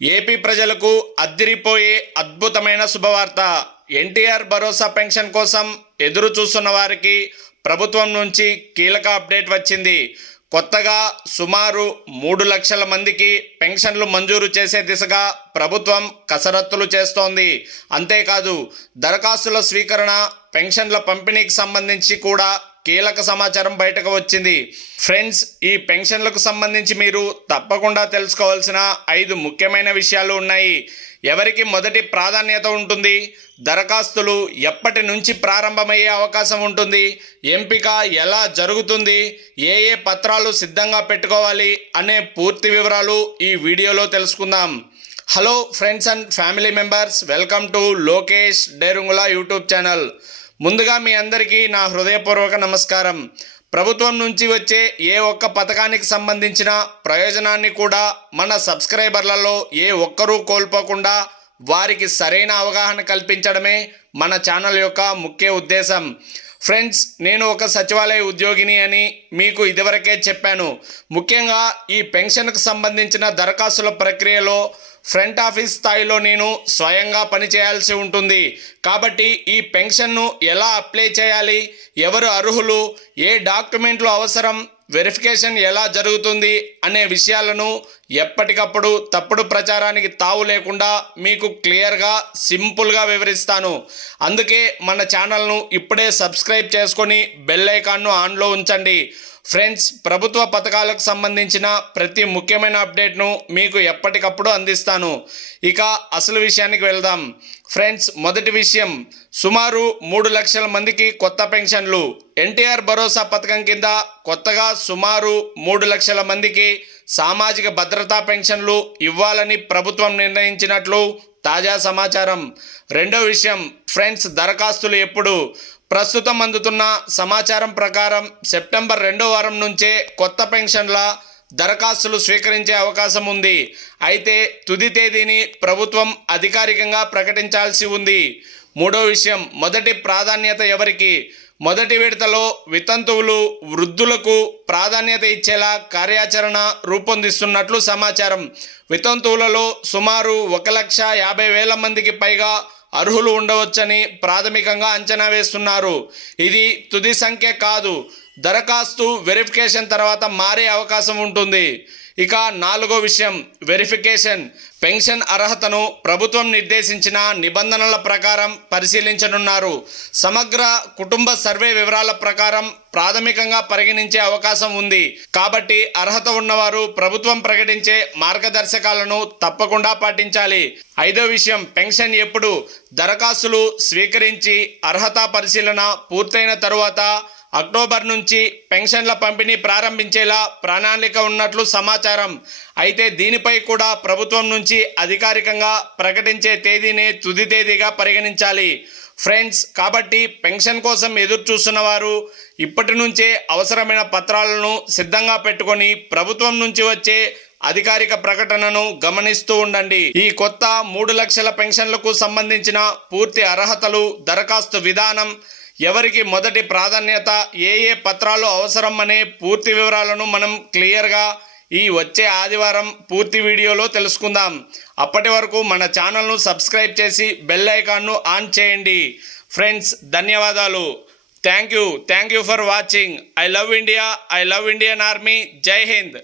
AP ప్రజలకు అద్దిరిపోయే అద్భుతమైన శుభవార్త. ఎన్టీఆర్ భరోసా పెన్షన్ కోసం ఎదురు చూస్తున్న వారికి ప్రభుత్వం నుంచి కీలక అప్డేట్ వచ్చింది. కొత్తగా సుమారు 3 లక్షల మందికి పెన్షన్లు మంజూరు చేసే దిశగా ప్రభుత్వం కసరత్తులు చేస్తోంది. అంతేకాదు దరఖాస్తుల స్వీకరణ, పెన్షన్ల పంపిణీకి సంబంధించి కూడా కీలక సమాచారం బయటకు వచ్చింది. ఫ్రెండ్స్, ఈ పెన్షన్లకు సంబంధించి మీరు తప్పకుండా తెలుసుకోవాల్సిన 5 ముఖ్యమైన విషయాలు ఉన్నాయి. ఎవరికి మొదటి ప్రాధాన్యత ఉంటుంది, దరఖాస్తులు ఎప్పటి నుంచి ప్రారంభమయ్యే అవకాశం ఉంటుంది, ఎంపిక ఎలా జరుగుతుంది, ఏ పత్రాలు సిద్ధంగా పెట్టుకోవాలి అనే పూర్తి వివరాలు ఈ వీడియోలో తెలుసుకుందాం. Hello friends and family members, welcome to Lokesh డేరుంగుల YouTube channel. ముందుగా మీ అందరికీ నా హృదయపూర్వక నమస్కారం. ప్రభుత్వం నుంచి వచ్చే ఏ ఒక్క పథకానికి సంబంధించిన ప్రయోజనాన్ని కూడా మన సబ్స్క్రైబర్లలో ఏ ఒక్కరూ కోల్పోకుండా వారికి సరైన అవగాహన కల్పించడమే మన ఛానల్ యొక్క ముఖ్య ఉద్దేశం. ఫ్రెండ్స్, నేను ఒక సచివాలయ ఉద్యోగిని అని మీకు ఇదివరకే చెప్పాను. ముఖ్యంగా ఈ పెన్షన్కు సంబంధించిన దరఖాస్తుల ప్రక్రియలో ఫ్రంట్ ఆఫీస్ స్థాయిలో నేను స్వయంగా పనిచేయాల్సి ఉంటుంది. కాబట్టి ఈ పెన్షన్ను ఎలా అప్లై చేయాలి, ఎవరు అర్హులు, ఏ డాక్యుమెంట్లు అవసరం, వెరిఫికేషన్ ఎలా జరుగుతుంది అనే విషయాలను ఎప్పటికప్పుడు తప్పుడు ప్రచారానికి తావు లేకుండా మీకు క్లియర్గా, సింపుల్గా వివరిస్తాను. అందుకే మన ఛానల్ను ఇప్పుడే సబ్స్క్రైబ్ చేసుకొని బెల్ ఐకాన్ను ఆన్లో ఉంచండి. ఫ్రెండ్స్, ప్రభుత్వ పథకాలకు సంబంధించిన ప్రతి ముఖ్యమైన అప్డేట్ను మీకు ఎప్పటికప్పుడు అందిస్తాను. ఇక అసలు విషయానికి వెళ్దాం. ఫ్రెండ్స్, మొదటి విషయం, సుమారు 3 లక్షల మందికి కొత్త పెన్షన్లు. ఎన్టీఆర్ భరోసా పథకం కింద కొత్తగా సుమారు 3 లక్షల మందికి సామాజిక భద్రతా పెన్షన్లు ఇవ్వాలని ప్రభుత్వం నిర్ణయించినట్లు తాజా సమాచారం. రెండో విషయం, ఫ్రెండ్స్, దరఖాస్తులు ఎప్పుడు? ప్రస్తుతం అందుతున్న సమాచారం ప్రకారం సెప్టెంబర్ 2వ వారం నుంచే కొత్త పెన్షన్ల దరఖాస్తులు స్వీకరించే అవకాశం ఉంది. అయితే తుది తేదీని ప్రభుత్వం అధికారికంగా ప్రకటించాల్సి ఉంది. మూడో విషయం, మొదటి ప్రాధాన్యత ఎవరికి? మొదటి విడతలో వితంతువులు, వృద్ధులకు ప్రాధాన్యత ఇచ్చేలా కార్యాచరణ రూపొందిస్తున్నట్లు సమాచారం. వితంతువులలో సుమారు 1,50,000 మందికి పైగా అర్హులు ఉండవచ్చని ప్రాథమికంగా అంచనా వేస్తున్నారు. ఇది తుది సంఖ్య కాదు, దరఖాస్తు వెరిఫికేషన్ తర్వాత మారే అవకాశం ఉంటుంది. ఇక నాలుగో విషయం, వెరిఫికేషన్. పెన్షన్ అర్హతను ప్రభుత్వం నిర్దేశించిన నిబంధనల ప్రకారం పరిశీలించనున్నారు. సమగ్ర కుటుంబ సర్వే వివరాల ప్రకారం ప్రాథమికంగా పరిగణించే అవకాశం ఉంది. కాబట్టి అర్హత ఉన్నవారు ప్రభుత్వం ప్రకటించే మార్గదర్శకాలను తప్పకుండా పాటించాలి. ఐదో విషయం, పెన్షన్ ఎప్పుడు? దరఖాస్తులు స్వీకరించి అర్హత పరిశీలన పూర్తయిన తరువాత అక్టోబర్ నుంచి పెన్షన్ల పంపిణీ ప్రారంభించేలా ప్రణాళిక ఉన్నట్లు సమాచారం. అయితే దీనిపై కూడా ప్రభుత్వం నుంచి అధికారికంగా ప్రకటించే తేదీనే తుది తేదీగా పరిగణించాలి. ఫ్రెండ్స్, కాబట్టి పెన్షన్ కోసం ఎదురు చూస్తున్న వారు ఇప్పటి నుంచే అవసరమైన పత్రాలను సిద్ధంగా పెట్టుకొని ప్రభుత్వం నుంచి వచ్చే అధికారిక ప్రకటనను గమనిస్తూ ఉండండి. ఈ కొత్త 3 లక్షల పెన్షన్లకు సంబంధించిన పూర్తి అర్హతలు, దరఖాస్తు విధానం, ఎవరికి మొదటి ప్రాధాన్యత, ఏ పత్రాలు అవసరం అనే పూర్తి వివరాలను మనం క్లియర్గా ఈ వచ్చే ఆదివారం పూర్తి వీడియోలో తెలుసుకుందాం. అప్పటి వరకు మన ఛానల్ను సబ్స్క్రైబ్ చేసి బెల్ ఐకాన్ను ఆన్ చేయండి. ఫ్రెండ్స్, ధన్యవాదాలు. Thank you for watching. I love India, I love Indian army. జై హింద్.